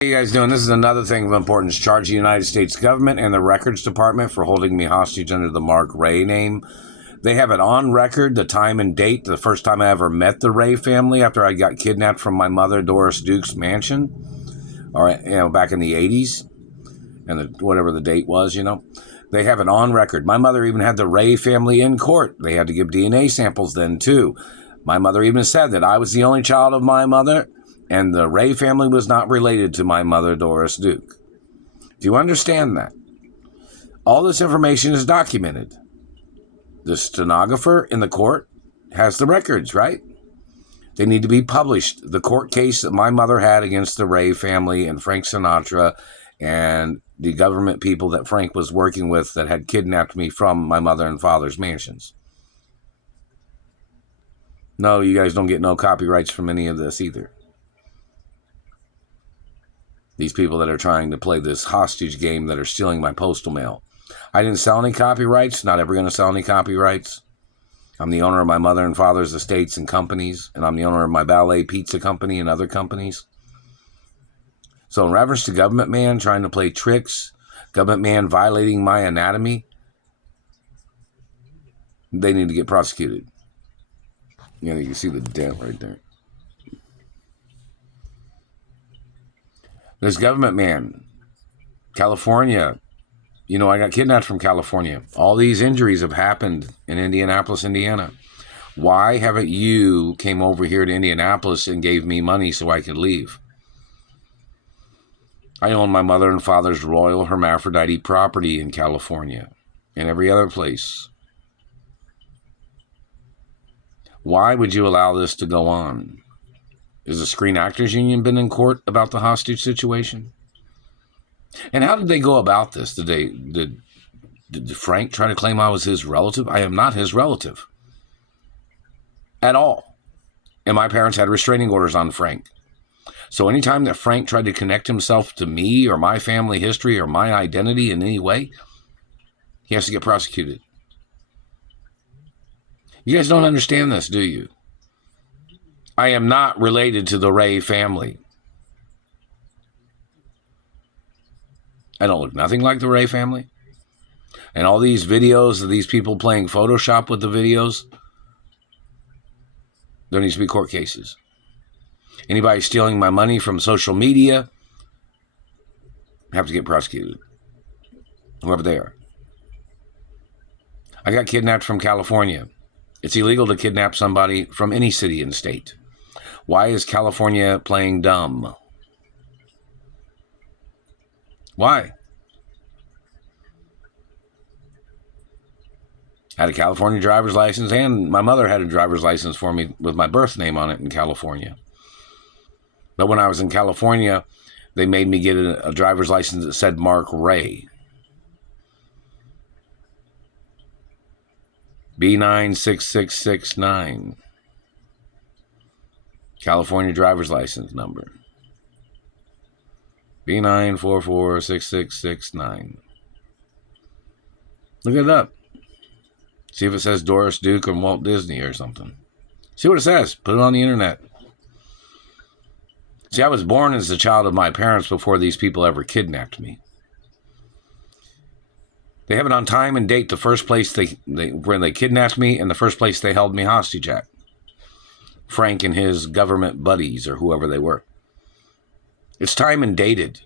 How you guys doing? This is another thing of importance. Charge the United States government and the records department for holding me hostage under the Mark Ray name. They have it on record, the time and date, the first time I ever met the Ray family after I got kidnapped from my mother, Doris Duke's mansion, or back in the 80s, and whatever the date was, They have it on record. My mother even had the Ray family in court. They had to give DNA samples then, too. My mother even said that I was the only child of my mother, and the Ray family was not related to my mother, Doris Duke. Do you understand that? All this information is documented. The stenographer in the court has the records, right? They need to be published. The court case that my mother had against the Ray family and Frank Sinatra and the government people that Frank was working with that had kidnapped me from my mother and father's mansions. No, you guys don't get no copyrights from any of this either. These people that are trying to play this hostage game that are stealing my postal mail. I didn't sell any copyrights, not ever going to sell any copyrights. I'm the owner of my mother and father's estates and companies, and I'm the owner of my Ballet Pizza Company and other companies. So in reference to government man trying to play tricks, government man violating my anatomy, they need to get prosecuted. You can see the dent right there. This government man, California, I got kidnapped from California. All these injuries have happened in Indianapolis, Indiana. Why haven't you came over here to Indianapolis and gave me money so I could leave? I own my mother and father's Royal Hermaphrodite property in California and every other place. Why would you allow this to go on? Has the Screen Actors Union been in court about the hostage situation? And how did they go about this? Did Frank try to claim I was his relative? I am not his relative at all. And my parents had restraining orders on Frank. So anytime that Frank tried to connect himself to me or my family history or my identity in any way, he has to get prosecuted. You guys don't understand this, do you? I am not related to the Ray family. I don't look nothing like the Ray family. And all these videos of these people playing Photoshop with the videos, there needs to be court cases. Anybody stealing my money from social media have to get prosecuted, whoever they are. I got kidnapped from California. It's illegal to kidnap somebody from any city and state. Why is California playing dumb? Why? I had a California driver's license, and my mother had a driver's license for me with my birth name on it in California. But when I was in California, they made me get a driver's license that said Mark Ray. B96669. California driver's license number. B9446669. Look it up. See if it says Doris Duke or Walt Disney or something. See what it says. Put it on the internet. See, I was born as the child of my parents before these people ever kidnapped me. They have it on time and date, the first place when they kidnapped me and the first place they held me hostage at. Frank and his government buddies or whoever they were. It's time and dated.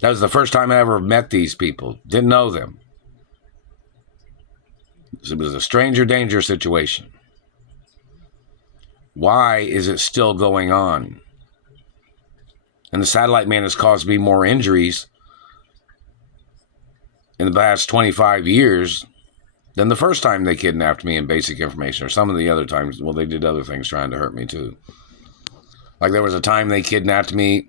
That was the first time I ever met these people. Didn't know them. It was a stranger danger situation. Why is it still going on? And the satellite man has caused me more injuries in the past 25 years than the first time they kidnapped me in Basic Information, or some of the other times. Well, they did other things trying to hurt me too. Like there was a time they kidnapped me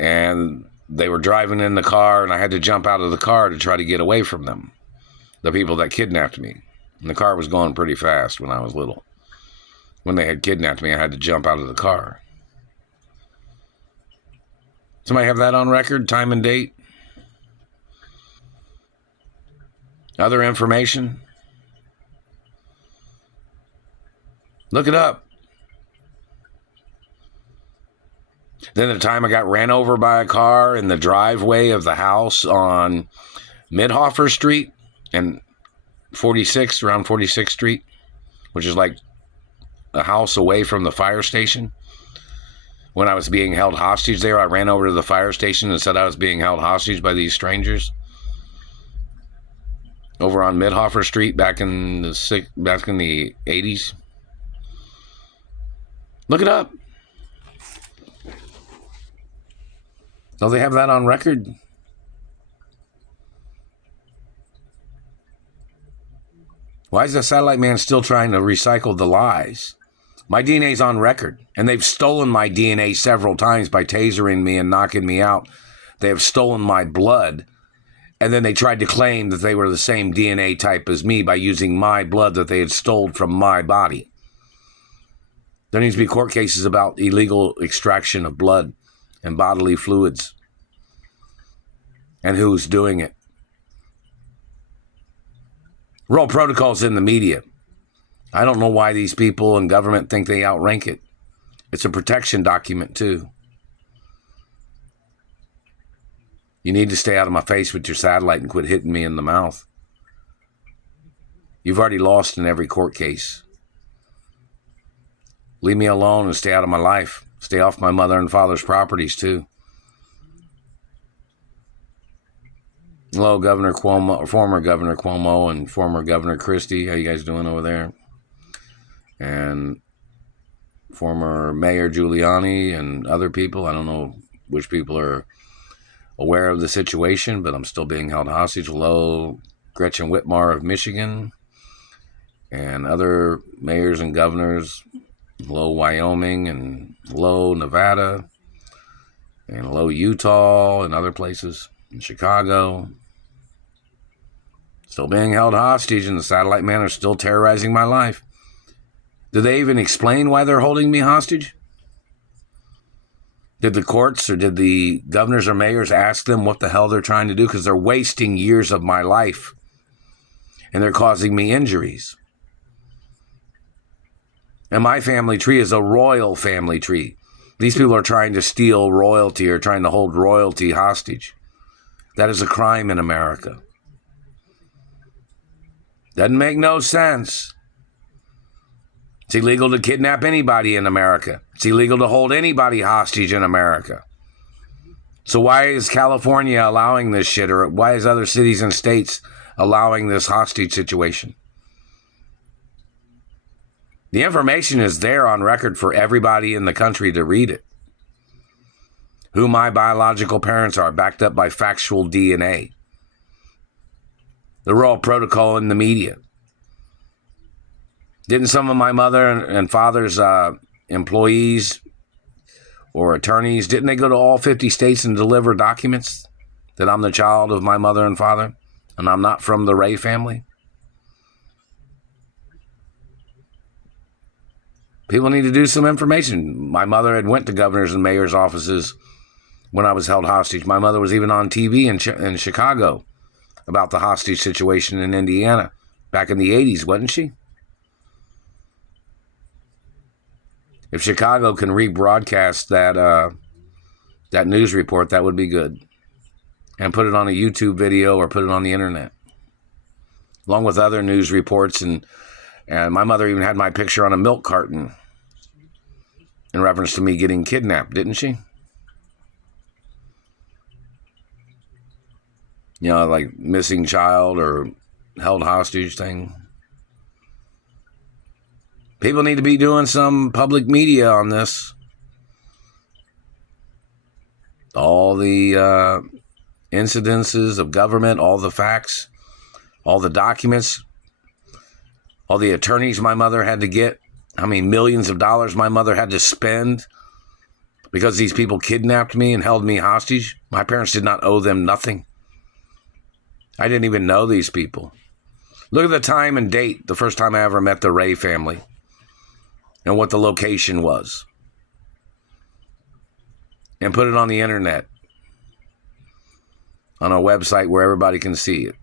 and they were driving in the car and I had to jump out of the car to try to get away from them, the people that kidnapped me. And the car was going pretty fast when I was little. When they had kidnapped me, I had to jump out of the car. Somebody have that on record, time and date? Other information? Look it up. Then the time I got ran over by a car in the driveway of the house on Midhofer Street and 46th, around 46th Street, which is like a house away from the fire station. When I was being held hostage there, I ran over to the fire station and said I was being held hostage by these strangers. Over on Midhofer Street back in the 80s. Look it up. Don't they have that on record? Why is the satellite man still trying to recycle the lies? My DNA's on record, and they've stolen my DNA several times by tasering me and knocking me out. They have stolen my blood, and then they tried to claim that they were the same DNA type as me by using my blood that they had stolen from my body. There needs to be court cases about illegal extraction of blood and bodily fluids, and who's doing it. Roll protocols in the media. I don't know why these people in government think they outrank it. It's a protection document, too. You need to stay out of my face with your satellite and quit hitting me in the mouth. You've already lost in every court case. Leave me alone and stay out of my life. Stay off my mother and father's properties, too. Hello, Governor Cuomo, former Governor Cuomo and former Governor Christie. How you guys doing over there? And former Mayor Giuliani and other people. I don't know which people are aware of the situation, but I'm still being held hostage. Hello, Gretchen Whitmer of Michigan and other mayors and governors. Hello, Wyoming, and hello, Nevada, and hello, Utah, and other places, in Chicago. Still being held hostage, and the satellite men are still terrorizing my life. Do they even explain why they're holding me hostage? Did the courts or did the governors or mayors ask them what the hell they're trying to do? Because they're wasting years of my life, and they're causing me injuries. And my family tree is a royal family tree. These people are trying to steal royalty or trying to hold royalty hostage. That is a crime in America. Doesn't make no sense. It's illegal to kidnap anybody in America. It's illegal to hold anybody hostage in America. So why is California allowing this shit, or why is other cities and states allowing this hostage situation? The information is there on record for everybody in the country to read it. Who my biological parents are, backed up by factual DNA. The Royal Protocol in the media. Didn't some of my mother and father's employees or attorneys, didn't they go to all 50 states and deliver documents that I'm the child of my mother and father and I'm not from the Ray family? People need to do some information. My mother had went to governors and mayors' offices when I was held hostage. My mother was even on TV in Chicago about the hostage situation in Indiana back in the 80s, wasn't she? If Chicago can rebroadcast that news report, that would be good. And put it on a YouTube video or put it on the internet. Along with other news reports. And my mother even had my picture on a milk carton in reference to me getting kidnapped, didn't she? You know, like missing child or held hostage thing. People need to be doing some public media on this. All the incidences of government, all the facts, all the documents, all the attorneys my mother had to get, how many millions of dollars my mother had to spend because these people kidnapped me and held me hostage. My parents did not owe them nothing. I didn't even know these people. Look at the time and date, the first time I ever met the Ray family, and what the location was. And put it on the internet, on a website where everybody can see it.